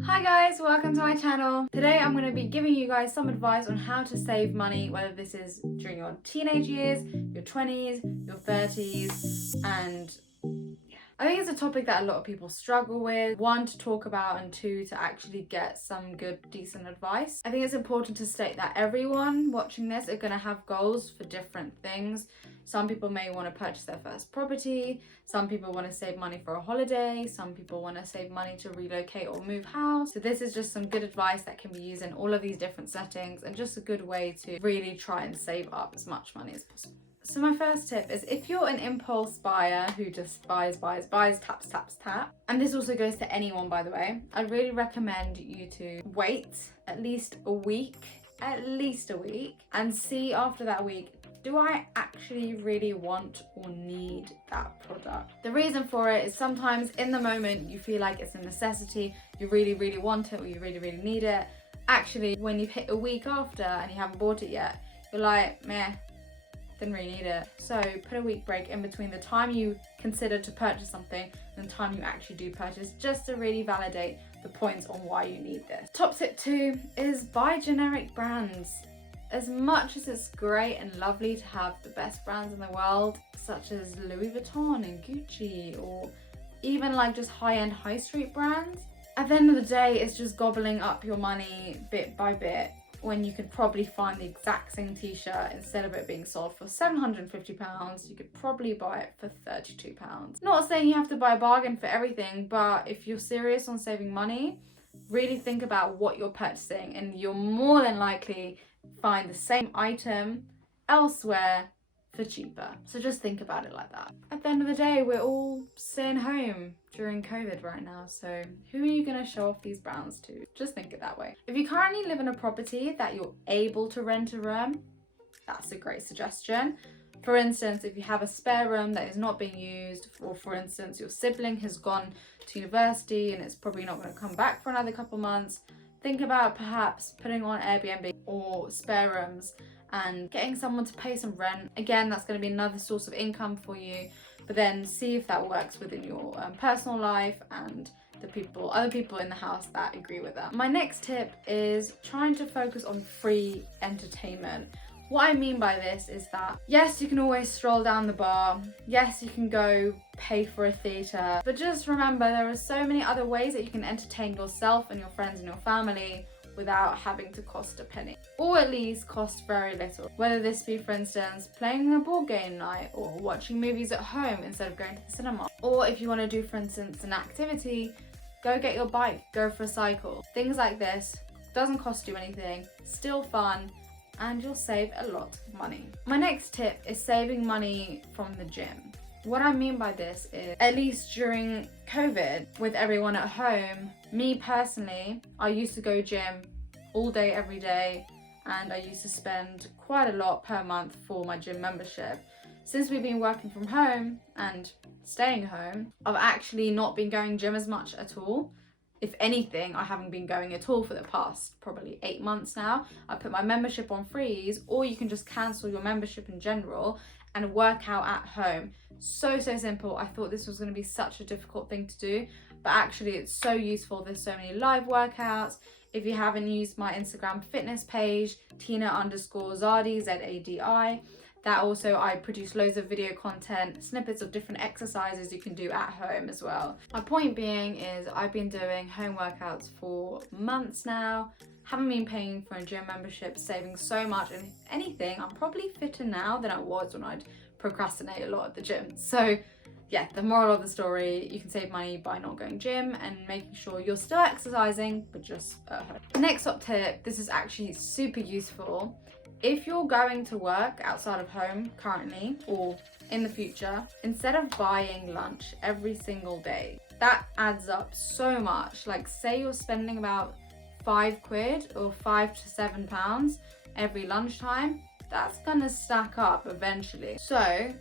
Hi guys, welcome to my channel. Today I'm going to be giving you guys some advice on how to save money, whether this is during your teenage years, your 20s, your 30s, and I think it's a topic that a lot of people struggle with. One, to talk about, and two, to actually get some good, decent advice. I think it's important to state that everyone watching this are going to have goals for different things. Some people may want to purchase their first property. Some people want to save money for a holiday. Some people want to save money to relocate or move house. So this is just some good advice that can be used in all of these different settings and just a good way to really try and save up as much money as possible. So my first tip is, if you're an impulse buyer who just buys, taps, and this also goes to anyone, by the way, I'd really recommend you to wait at least a week, and see after that week, do I actually really want or need that product? The reason for it is sometimes in the moment you feel like it's a necessity, you really, really want it, or you really, really need it. Actually, when you've hit a week after and you haven't bought it yet, you're like, meh, didn't really need it. So put a week break in between the time you consider to purchase something and the time you actually do purchase, just to really validate the points on why you need this. Top tip 2 is buy generic brands. As much as it's great and lovely to have the best brands in the world, such as Louis Vuitton and Gucci, or even like just high-end high street brands, at the end of the day, it's just gobbling up your money bit by bit, when you could probably find the exact same t-shirt, instead of it being sold for £750, you could probably buy it for £32. Not saying you have to buy a bargain for everything, but if you're serious on saving money, really think about what you're purchasing, and you're more than likely find the same item elsewhere for cheaper. So just think about it like that. At the end of the day, we're all staying home during COVID right now, so who are you going to show off these brands to? Just think it that way. If you currently live in a property that you're able to rent a room, that's a great suggestion. For instance, if you have a spare room that is not being used, or for instance your sibling has gone to university and it's probably not going to come back for another couple months, think about perhaps putting on Airbnb or spare rooms and getting someone to pay some rent. Again, that's going to be another source of income for you, but then see if that works within your personal life and the other people in the house that agree with that. My next tip is trying to focus on free entertainment. What I mean by this is that, yes, you can always stroll down the bar, yes, you can go pay for a theatre, but just remember there are so many other ways that you can entertain yourself and your friends and your family without having to cost a penny, or at least cost very little. Whether this be, for instance, playing a board game night, or watching movies at home instead of going to the cinema, or if you want to do, for instance, an activity, go get your bike, go for a cycle. Things like this doesn't cost you anything, still fun, and you'll save a lot of money. My next tip is saving money from the gym. What I mean by this is, at least during COVID, with everyone at home, me personally, I used to go gym all day, every day, and I used to spend quite a lot per month for my gym membership. Since we've been working from home and staying home, I've actually not been going gym as much at all. If anything, I haven't been going at all for the past probably 8 months now. I put my membership on freeze, or you can just cancel your membership in general and work out at home. So simple. I thought this was going to be such a difficult thing to do, but actually it's so useful. There's so many live workouts. If you haven't used my Instagram fitness page, Tina_Zadi, Z-A-D-I, that also, I produce loads of video content, snippets of different exercises you can do at home as well. My point being is, I've been doing home workouts for months now, haven't been paying for a gym membership, saving so much, and if anything, I'm probably fitter now than I was when I'd procrastinate a lot at the gym. So yeah, the moral of the story, you can save money by not going gym and making sure you're still exercising, but just at home. Next top tip, this is actually super useful. If you're going to work outside of home currently or in the future, instead of buying lunch every single day, that adds up so much. Like, say you're spending about £5 or £5 to £7 every lunchtime, that's gonna stack up eventually. So,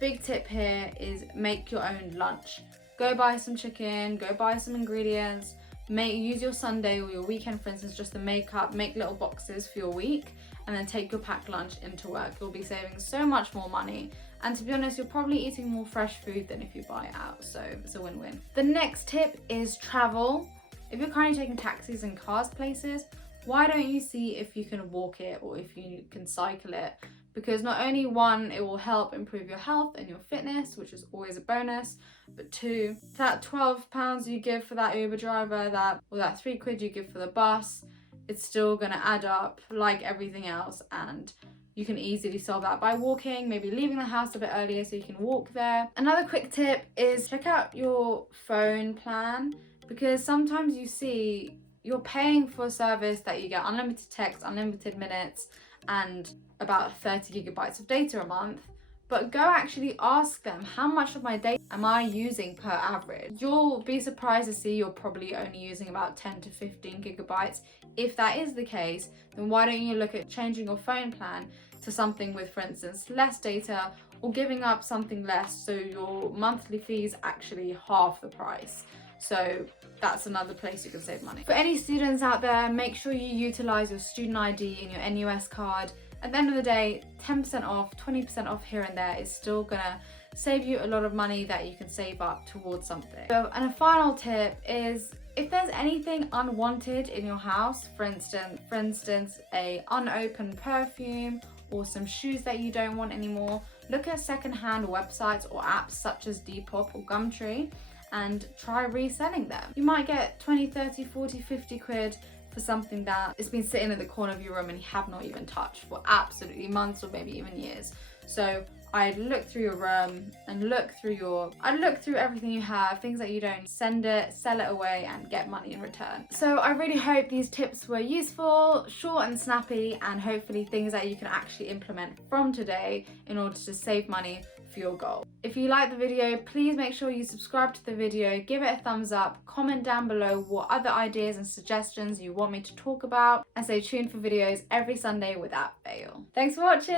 big tip here is make your own lunch. Go buy some chicken, go buy some ingredients, use your Sunday or your weekend, for instance, just to make little boxes for your week, and then take your packed lunch into work. You'll be saving so much more money, and to be honest, you're probably eating more fresh food than if you buy out, so it's a win-win. The next tip is travel. if you're currently taking taxis and cars places, why don't you see if you can walk it or if you can cycle it? Because not only one, it will help improve your health and your fitness, which is always a bonus, but two, that £12 you give for that Uber driver, that £3 you give for the bus, it's still gonna add up like everything else, and you can easily solve that by walking, maybe leaving the house a bit earlier so you can walk there. Another quick tip is check out your phone plan, because sometimes you see you're paying for a service that you get unlimited text, unlimited minutes, and about 30 gigabytes of data a month, but go actually ask them, how much of my data am I using per average? You'll be surprised to see you're probably only using about 10 to 15 gigabytes. If that is the case, then why don't you look at changing your phone plan to something with, for instance, less data, or giving up something less so your monthly fee is actually half the price. So that's another place you can save money. For any students out there, make sure you utilize your student ID and your NUS card. At the end of the day, 10% off, 20% off here and there is still gonna save you a lot of money that you can save up towards something. So, and a final tip is, if there's anything unwanted in your house, for instance, a unopened perfume or some shoes that you don't want anymore, look at secondhand websites or apps such as Depop or Gumtree and try reselling them. You might get 20, 30, 40, 50 quid for something that has been sitting in the corner of your room and you have not even touched for absolutely months or maybe even years. So I'd look through your room and I'd look through everything you have, things that you don't, send it, sell it away and get money in return. So I really hope these tips were useful, short and snappy, and hopefully things that you can actually implement from today in order to save money for your goal. If you like the video, please make sure you subscribe to the video, give it a thumbs up, comment down below what other ideas and suggestions you want me to talk about, and stay tuned for videos every Sunday without fail. Thanks for watching!